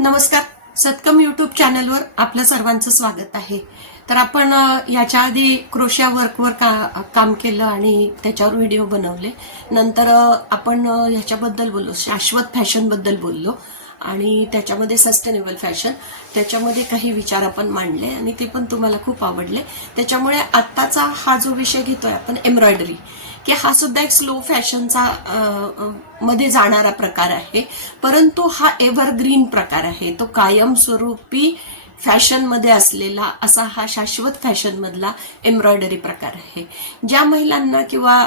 नमस्कार. सत्कम युट्यूब चॅनलवर आपलं सर्वांचं स्वागत आहे. तर आपण याच्या आधी क्रोशा वर्कवर का काम केलं आणि त्याच्यावर व्हिडिओ बनवले. नंतर आपण ह्याच्याबद्दल बोललो शाश्वत फॅशनबद्दल बोललो आणि त्याच्यामध्ये सस्टेनेबल फॅशन त्याच्यामध्ये काही विचार आपण मांडले आणि ते पण तुम्हाला खूप आवडले. त्याच्यामुळे आत्ताचा हा जो विषय घेतोय आपण एम्ब्रॉयडरी की हा सुद्धा एक स्लो फॅशनचा मध्ये जाणारा प्रकार आहे. परंतु हा एव्हरग्रीन प्रकार आहे. तो कायमस्वरूपी फॅशनमध्ये असलेला असा हा शाश्वत फॅशन मधला एम्ब्रॉयडरी प्रकार आहे. ज्या महिलांना किंवा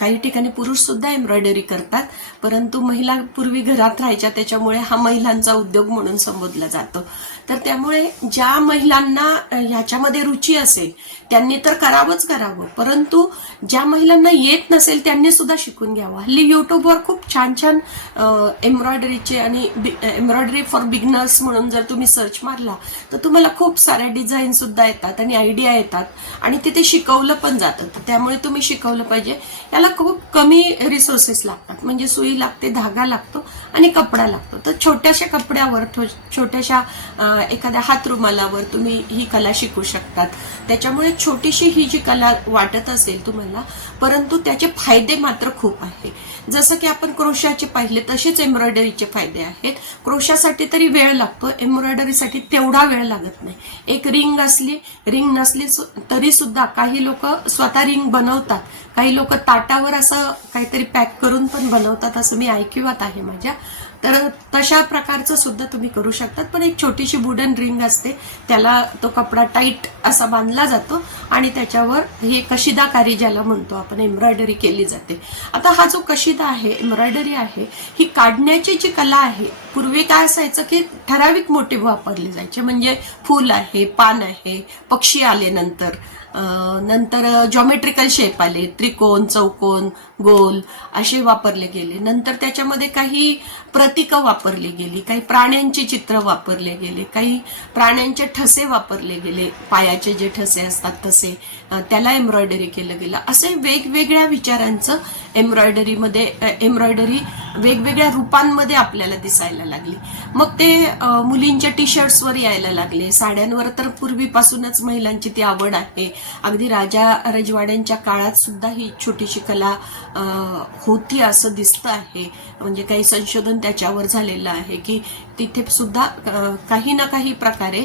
काही ठिकाणी पुरुष सुद्धा एम्ब्रॉयडरी करतात परंतु महिला पूर्वी घरात राहायच्या त्याच्यामुळे हा महिलांचा उद्योग म्हणून संबोधला जातो. तर त्यामुळे ज्या महिलांना ह्याच्यामध्ये रुची असेल त्यांनी तर करावंच करावं. परंतु ज्या महिलांना येत नसेल त्यांनी सुद्धा शिकून घ्यावं. हल्ली युट्यूबवर खूप छान छान एम्ब्रॉयडरीचे आणि एम्ब्रॉयडरी फॉर बिगनर्स म्हणून जर तुम्ही सर्च मारला तर तुम्हाला खूप साऱ्या डिझाईन सुद्धा येतात आणि आयडिया येतात. आणि तिथे शिकवलं पण जातं. तर त्यामुळे तुम्ही शिकवलं पाहिजे. याला खूप कमी रिसोर्सेस लागतात. म्हणजे सुई लागते धागा लागतो आणि कपडा लागतो. तर छोट्याशा कपड्यावर थो- छोट्याशा एखाद्या एखाद्या हातरुमालावर तुम्ही ही कला शिकू शकतात. त्याच्यामुळे छोटीशी ही जी कला वाटत असेल तुम्हाला परंतु त्याचे फायदे मात्र खूप आहे. जसं की आपण क्रोशाचे पाहिले तसेच एम्ब्रॉयडरीचे फायदे आहेत. क्रोशासाठी तरी वेळ लागतो एम्ब्रॉयडरीसाठी तेवढा वेळ लागत नाही. एक रिंग असली रिंग नसली तरी सुद्धा काही लोक स्वतः रिंग बनवतात. काही लोक ताटावर असं काहीतरी पॅक करून पण बनवतात असं मी ऐकिवात आहे माझ्या. तर तशा प्रकारचं सुद्धा तुम्ही करू शकतात. पण एक छोटीशी वुडन रिंग असते. त्याला तो कपडा टाईट असा बांधला जातो आणि त्याच्यावर हे कशिदाकारी ज्याला म्हणतो आपण एम्ब्रॉयडरी केली जाते. आता हा जो कशिदा आहे एम्ब्रॉयडरी आहे ही काढण्याची जी कला आहे पूर्वी काय असायचं की ठराविक मोटिव्ह वापरले जायचे. म्हणजे फूल आहे पान आहे पक्षी आले नंतर. नंतर जॉमेट्रिकल शेप आले. त्रिकोण चौकोन गोल असे वापरले गेले. नंतर त्याच्यामध्ये काही प्रतीकं वापरली गेली. काही प्राण्यांची चित्र वापरले गेले. काही प्राण्यांचे ठसे वापरले गेले. पायाचे जे ठसे असतात तसे त्याला एम्ब्रॉयडरी केलं गेलं. असे वेगवेगळ्या विचारांचं एम्ब्रॉयडरीमध्ये एम्ब्रॉयडरी वेगवेगळ्या रूपांमध्ये आपल्याला दिसायला लागली. मग ते मुलींच्या टी शर्ट्सवर यायला लागले. साड्यांवर तर पूर्वीपासूनच महिलांची ती आवड आहे. अगदी राजा रजवाड्यांच्या काळात सुद्धा ही छोटीशी कला होती असं दिसतं आहे. म्हणजे काही संशोधन त्याच्यावर झालेलं आहे की तिथे सुद्धा काही ना काही प्रकारे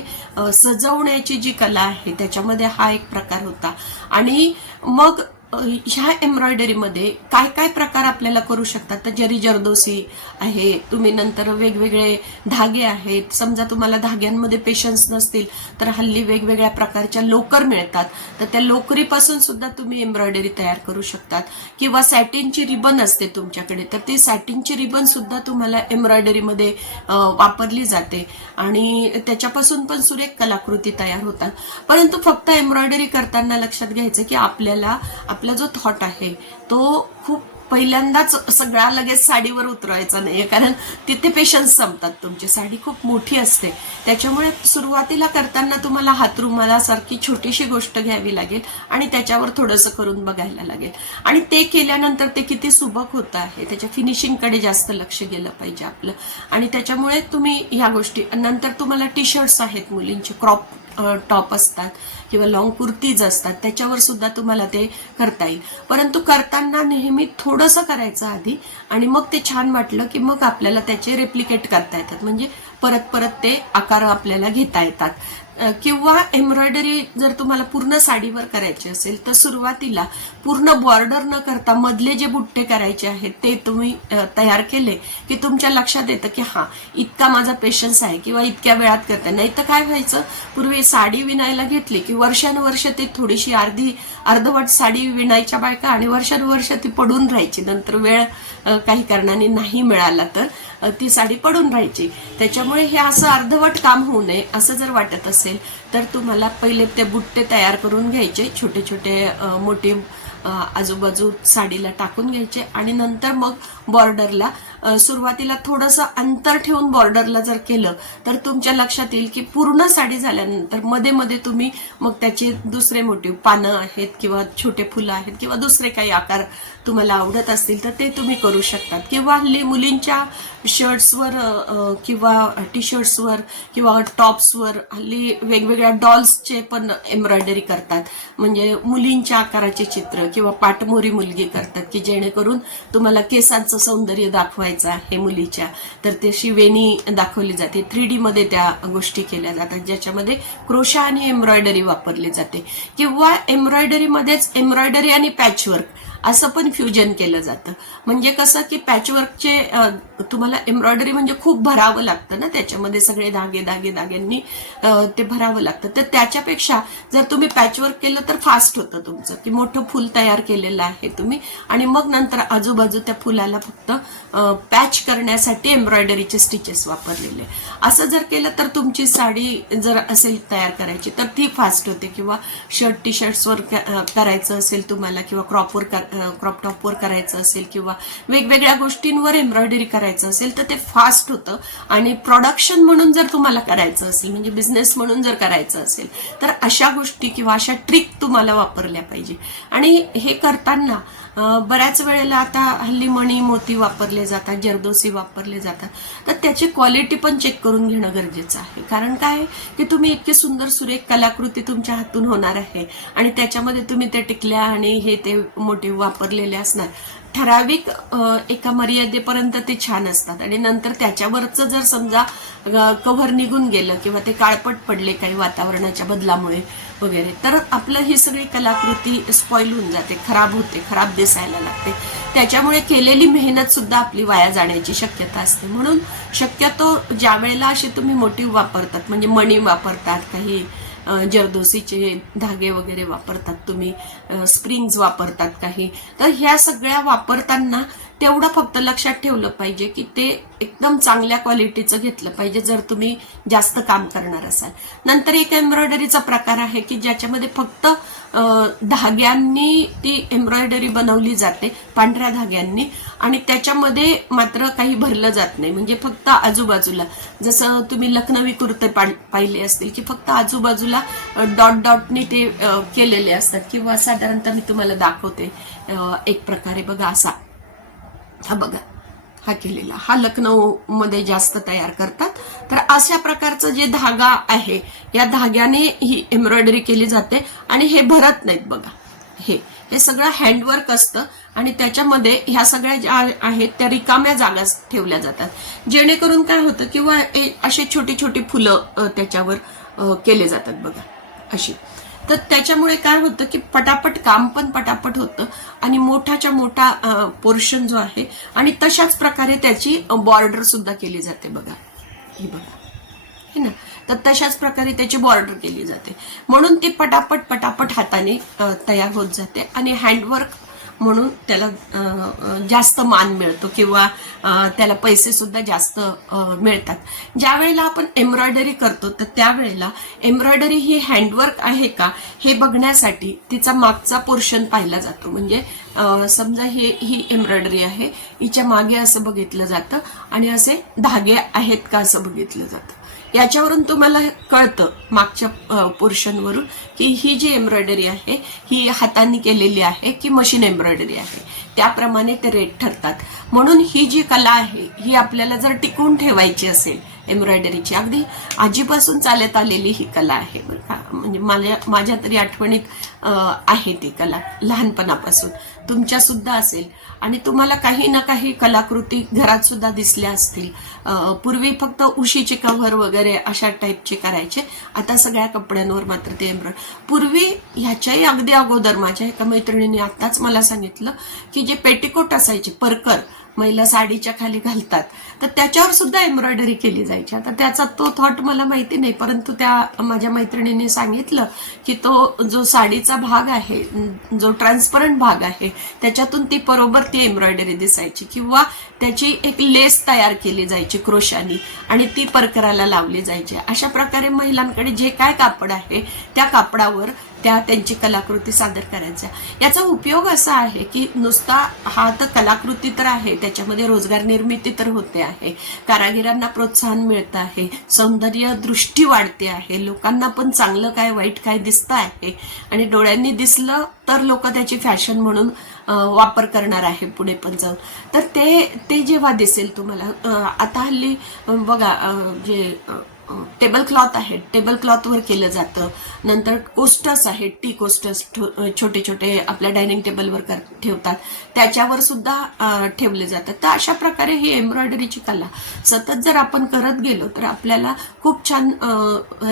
सजवण्याची जी कला आहे त्याच्यामध्ये हा एक प्रकार होता. आणि मग ह्या एम्ब्रॉयडरीमध्ये काय काय प्रकार आपल्याला करू शकतात? तर जरी जरदोसी आहे तुम्ही नंतर वेगवेगळे धागे आहेत. समजा तुम्हाला धाग्यांमध्ये पेशन्स नसतील तर हल्ली वेगवेगळ्या प्रकारच्या लोकर मिळतात. तर त्या लोकरीपासून सुद्धा तुम्ही एम्ब्रॉयडरी तयार करू शकतात. किंवा सॅटिनची रिबन असते तुमच्याकडे तर ती सॅटिनची रिबन सुद्धा तुम्हाला एम्ब्रॉयडरीमध्ये वापरली जाते. आणि त्याच्यापासून पण सुरेख कलाकृती तयार होतात. परंतु फक्त एम्ब्रॉयडरी करताना लक्षात घ्यायचं की आपल्याला आपला जो थॉट आहे तो खूप पहिल्यांदाच सगळा लगेच साडीवर उतरवायचा आहे कारण तिथे पेशन्स संपतात तुमची. साडी खूप मोठी असते. त्याच्यामुळे सुरुवातीला करताना तुम्हाला हातरुमालासारखी छोटीशी गोष्ट घ्यावी लागेल आणि त्याच्यावर थोडंसं करून बघायला लागेल. आणि ते केल्यानंतर ते किती सुबक होतं आहे त्याच्या फिनिशिंगकडे जास्त लक्ष गेलं पाहिजे आपलं. आणि त्याच्यामुळे तुम्ही ह्या गोष्टी नंतर तुम्हाला टी शर्ट्स आहेत मुलींचे क्रॉप टॉप असतात किंवा लॉंग कुर्तीज असतात त्याच्यावर सुद्धा तुम्हाला ते करता येईल. परंतु करताना नेहमी थोडंसं करायचं आधी आणि मग ते छान वाटलं की मग आपल्याला त्याचे रेप्लिकेट करता येतात. म्हणजे परत परत ते आकार आपल्याला घेता येतात. किंवा एम्ब्रॉयडरी जर तुम्हाला पूर्ण साडीवर करायची असेल तर सुरुवातीला पूर्ण बॉर्डर न करता मधले जे बुट्टे करायचे आहेत ते तुम्ही तयार केले की तुमच्या लक्षात येतं की हां इतका माझा पेशन्स आहे किंवा इतक्या वेळात करता. नाही तर काय व्हायचं पूर्वी साडी विणायला घेतली की वर्षानुवर्ष ती थोडीशी अर्धी अर्धवट साडी विणायच्या बायका आणि वर्षानुवर्ष ती पडून राहायची. नंतर वेळ काही कारणाने नाही मिळाला तर ती साडी पडून राहायची. त्याच्यामुळे हे असं अर्धवट काम होऊ नये असं जर वाटत असेल तर तुम्हाला पहिले ते बुट्टे तयार करून घ्यायचे छोटे छोटे मोठे आजूबाजू साडीला टाकून घ्यायचे आणि नंतर मग बॉर्डरला सुरुवातीला थोडंसं अंतर ठेवून बॉर्डरला जर केलं तर तुमच्या लक्षात येईल की पूर्ण साडी झाल्यानंतरमध्ये मध्ये तुम्ही मग त्याचे दुसरे मोटिव पानं आहेत किंवा छोटे फुलं आहेत किंवा दुसरे काही आकार तुम्हाला आवडत असतील तर ते तुम्ही करू शकतात. किंवा हल्ली मुलींच्या शर्ट्सवर किंवा टी शर्ट्सवर किंवा टॉप्सवर हल्ली वेगवेगळ्या डॉल्सचे पण एम्ब्रॉयडरी करतात. म्हणजे मुलींच्या आकाराचे चित्र किंवा पाटमोरी मुलगी करतात की जेणेकरून तुम्हाला केसांचं सौंदर्य दाखवायचं आहे मुलीच्या तर ते वेणी दाखवली जाते. थ्री डीमध्ये त्या गोष्टी केल्या जातात ज्याच्यामध्ये क्रोशा आणि एम्ब्रॉयडरी वापरली जाते. किंवा एम्ब्रॉयडरीमध्येच एम्ब्रॉयडरी आणि पॅचवर्क असं पण फ्युजन केलं जातं. म्हणजे कसं की पॅचवर्कचे तुम्हाला एम्ब्रॉयडरी म्हणजे खूप भरावं लागतं ना त्याच्यामध्ये सगळे धागे धागे धाग्यांनी ते भरावं लागतं. तर त्याच्यापेक्षा जर तुम्ही पॅचवर्क केलं तर फास्ट होतं तुमचं की मोठं फुल तयार केलेलं आहे तुम्ही. आणि मग नंतर आजूबाजू त्या फुलाला फक्त पॅच करण्यासाठी एम्ब्रॉयडरीचे स्टिचेस वापरलेले. असं जर केलं तर तुमची साडी जर असेल तयार करायची तर ती फास्ट होते किंवा शर्ट टी शर्ट्सवर करायचं असेल तुम्हाला किंवा क्रॉपवर क्रॉप टॉपवर करायचं असेल किंवा वेगवेगळ्या गोष्टींवर एम्ब्रॉयडरी करायचं असेल तर ते फास्ट होतं. आणि प्रोडक्शन म्हणून जर तुम्हाला करायचं असेल म्हणजे बिझनेस म्हणून जर करायचं असेल तर अशा गोष्टी किंवा अशा ट्रिक तुम्हाला वापरल्या पाहिजे. आणि हे करताना बऱ्याच वेळेला आता हल्ली मणी मोती वापरले जातात जरदोसी वापरले जातात. तर त्याची क्वालिटी पण चेक करून घेणं गरजेचं आहे. कारण काय? आहे की तुम्ही इतकी सुंदर सुरेख कलाकृती तुमच्या हातून होणार आहे आणि त्याच्यामध्ये तुम्ही ते टिकल्या आणि हे ते मोठे वापरलेले असणार. ठराविक एका मर्यादेपर्यंत ते छान असतात आणि नंतर त्याच्यावरचं जर समजा कव्हर निघून गेलं किंवा ते काळपट पडले काही वातावरणाच्या बदलामुळे वगैरे. तर आपलं ही सगळी कलाकृती स्पॉइल होऊन जाते खराब होते खराब दिसायला लागते. त्याच्यामुळे केलेली मेहनत सुद्धा आपली वाया जाण्याची शक्यता असते. म्हणून शक्यतो ज्या वेळेला असे तुम्ही मोटिव्ह वापरतात म्हणजे मणी वापरतात काही जरदोसीचे धागे वगैरे वापरतात तुम्ही स्प्रिंग्ज वापरतात काही तर ह्या सगळ्या वापरताना तेवढं फक्त लक्षात ठेवलं पाहिजे की ते एकदम चांगल्या क्वालिटीचं घेतलं पाहिजे जर तुम्ही जास्त काम करणार असाल. नंतर एक एम्ब्रॉयडरीचा प्रकार आहे की ज्याच्यामध्ये फक्त धाग्यांनी ती एम्ब्रॉयडरी बनवली जाते पांढऱ्या धाग्यांनी आणि त्याच्यामध्ये मात्र काही भरलं जात नाही. म्हणजे फक्त आजूबाजूला जसं तुम्ही लखनवी कुर्ते पा- पाहिले असतील की फक्त आजूबाजूला डॉट डॉटने ते केलेले असतात. किंवा साधारणतः मी तुम्हाला दाखवते एक प्रकारे बघा असा. हा बघा हा केलेला. हा लखनौमध्ये जास्त तयार करतात. तर अशा प्रकारचं जे धागा आहे या धाग्याने ही एम्ब्रॉयडरी केली जाते आणि हे भरत नाहीत बघा. हे हे सगळं हँडवर्क असतं आणि त्याच्यामध्ये ह्या सगळ्या ज्या आहेत त्या रिकाम्या जागा ठेवल्या जातात. जेणेकरून काय होतं किंवा ए- असे छोटी छोटी फुलं त्याच्यावर केले जातात बघा. अशी. तर त्याच्यामुळे काय होतं की पटापट काम पण पटापट होतं आणि मोठाच्या मोठा पोर्शन जो आहे आणि तशाच प्रकारे त्याची बॉर्डर सुद्धा केली जाते बघा. ही बघा. है ना? तर तशाच प्रकारे त्याची बॉर्डर केली जाते. म्हणून ती पटापट पटापट हाताने तयार होत जाते आणि हँडवर्क म्हणून त्याला जास्त मान मिळतो किंवा त्याला पैसे सुद्धा जास्त मिळतात. ज्या वेळेला आपण एम्ब्रॉयडरी करतो तर त्यावेळेला एम्ब्रॉयडरी ही हँडवर्क आहे का हे बघण्यासाठी तिचा मागचा पोर्शन पाहिला जातो. म्हणजे समजा हे ही एम्ब्रॉयडरी आहे हिच्या मागे असं बघितलं जातं आणि असे धागे आहेत का असं बघितलं जातं. याच्यावरून तुम्हाला कळतं मागच्या पोर्शनवरून की ही जी एम्ब्रॉयडरी आहे ही हाताने केलेली आहे की मशीन एम्ब्रॉयडरी आहे. त्याप्रमाणे ते रेट ठरतात. म्हणून ही जी कला आहे ही आपल्याला जर टिकवून ठेवायची असेल एम्ब्रॉयडरीची. अगदी आजीपासून चालत आलेली ही कला आहे बरं का. म्हणजे माझ्या माझ्या तरी आठवणीत आहे ती कला लहानपणापासून. तुमच्यासुद्धा असेल. आणि तुम्हाला काही ना काही कलाकृती घरात सुद्धा दिसल्या असतील. पूर्वी फक्त उशीचे कव्हर वगैरे अशा टाईपचे करायचे. आता सगळ्या कपड्यांवर मात्र ते एम्ब्रॉयडरी पूर्वी ह्याच्याही अगदी अगोदर माझ्या एका मैत्रिणीने आत्ताच मला सांगितलं की जे पेटिकोट असायचे परकर महिला साडीच्या खाली घालतात. तर त्याच्यावर सुद्धा एम्ब्रॉयडरी केली जायची. आता त्याचा तो थॉट मला माहिती नाही परंतु त्या माझ्या मैत्रिणीने सांगितलं की तो जो साडीचा भाग आहे जो ट्रान्सपरंट भाग आहे त्याच्यातून ती बरोबर ती एम्ब्रॉयडरी दिसायची किंवा त्याची एक लेस तयार केली जायची क्रोशानी आणि ती परकराला लावली जायची. अशा प्रकारे महिलांकडे जे काय कापड आहे त्या कापडावर त्या त्यांची कलाकृती सादर करायच्या. याचा उपयोग असा आहे की नुसता हा तर कलाकृती तर आहे त्याच्यामध्ये रोजगार निर्मिती तर होते आहे. कारागिरांना प्रोत्साहन मिळतं आहे सौंदर्य दृष्टी वाढते आहे लोकांना पण चांगलं काय वाईट काय दिसतं आहे. आणि डोळ्यांनी दिसलं तर लोक त्याची फॅशन म्हणून वापर करणार आहे पुढे पण जाऊन. तर ते ते जेव्हा दिसेल तुम्हाला आता हल्ली बघा जे टेबल क्लॉथ आहे. टेबल क्लॉथवर केलं जातं. नंतर कोस्टर्स आहेत. टी कोस्टर्स छोटे छोटे आपल्या डायनिंग टेबलवर कर ठेवतात. त्याच्यावर सुद्धा ठेवले जातात. तर अशा प्रकारे ही एम्ब्रॉयडरीची कला. सतत जर आपण करत गेलो तर आपल्याला खूप छान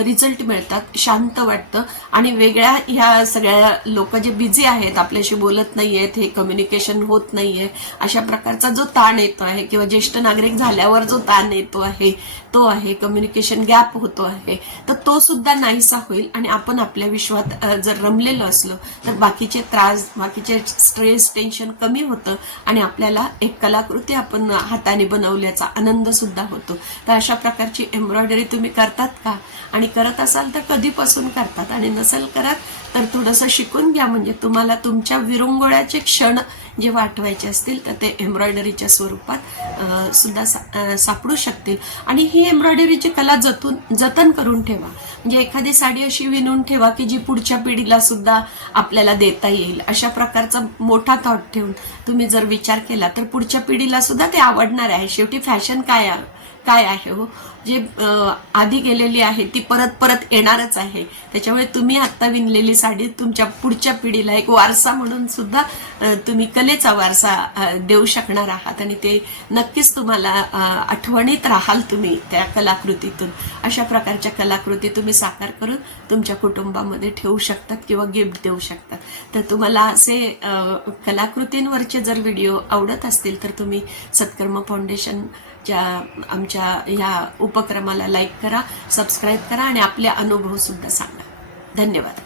रिझल्ट मिळतात. शांत वाटतं. आणि वेगळ्या ह्या सगळ्या लोक जे बिझी आहेत आपल्याशी बोलत नाही आहेत हे कम्युनिकेशन होत नाही आहे अशा प्रकारचा जो ताण येतो आहे किंवा ज्येष्ठ नागरिक झाल्यावर जो ताण येतो आहे तो आहे. कम्युनिकेशन गॅप होतो आहे. तर तो सुद्धा नाहीसा होईल आणि आपण आपल्या विश्वात जर रमलेलो असलो तर बाकीचे त्रास बाकीचे स्ट्रेस टेन्शन कमी होतं आणि आपल्याला एक कलाकृती आपण हाताने बनवल्याचा आनंद सुद्धा होतो. तर अशा प्रकारची एम्ब्रॉयडरी तुम्ही करतात का? आणि करत असाल तर कधीपासून करतात? आणि नसेल करत तर थोडंसं शिकून घ्या. म्हणजे तुम्हाला तुमच्या विरंगोळ्याचे क्षण जे वाटवायचे असतील तर ते एम्ब्रॉयडरीच्या स्वरूपात सुद्धा सा- सापडू शकतील. आणि ही एम्ब्रॉयडरीची कला जतून जतन करून ठेवा. म्हणजे एखादी साडी अशी विणून ठेवा की जी पुढच्या पिढीला सुद्धा आपल्याला देता येईल. अशा प्रकारचा मोठा थॉट ठेवून तुम्ही जर विचार केला तर पुढच्या पिढीला सुद्धा ते आवडणार आहे. शेवटी फॅशन काय आहे? काय आहे हो? जे आधी गेलेली आहे ती परत परत येणारच आहे. त्याच्यामुळे तुम्ही आत्ता विणलेली साडी तुमच्या पुढच्या पिढीला एक वारसा म्हणून सुद्धा तुम्ही कलेचा वारसा देऊ शकणार आहात. आणि ते नक्कीच तुम्हाला आठवणीत राहाल तुम्ही त्या कलाकृतीतून. अशा प्रकारच्या कलाकृती तुम्ही साकार करून तुमच्या कुटुंबामध्ये ठेवू शकतात किंवा गिफ्ट देऊ शकतात. तर तुम्हाला असे कलाकृतींवरचे जर व्हिडिओ आवडत असतील तर तुम्ही सत्कर्म फाउंडेशन च्या आमच्या ह्या उपक्रमाला लाईक करा सबस्क्राईब करा आणि आपले अनुभव सुद्धा सांगा. धन्यवाद.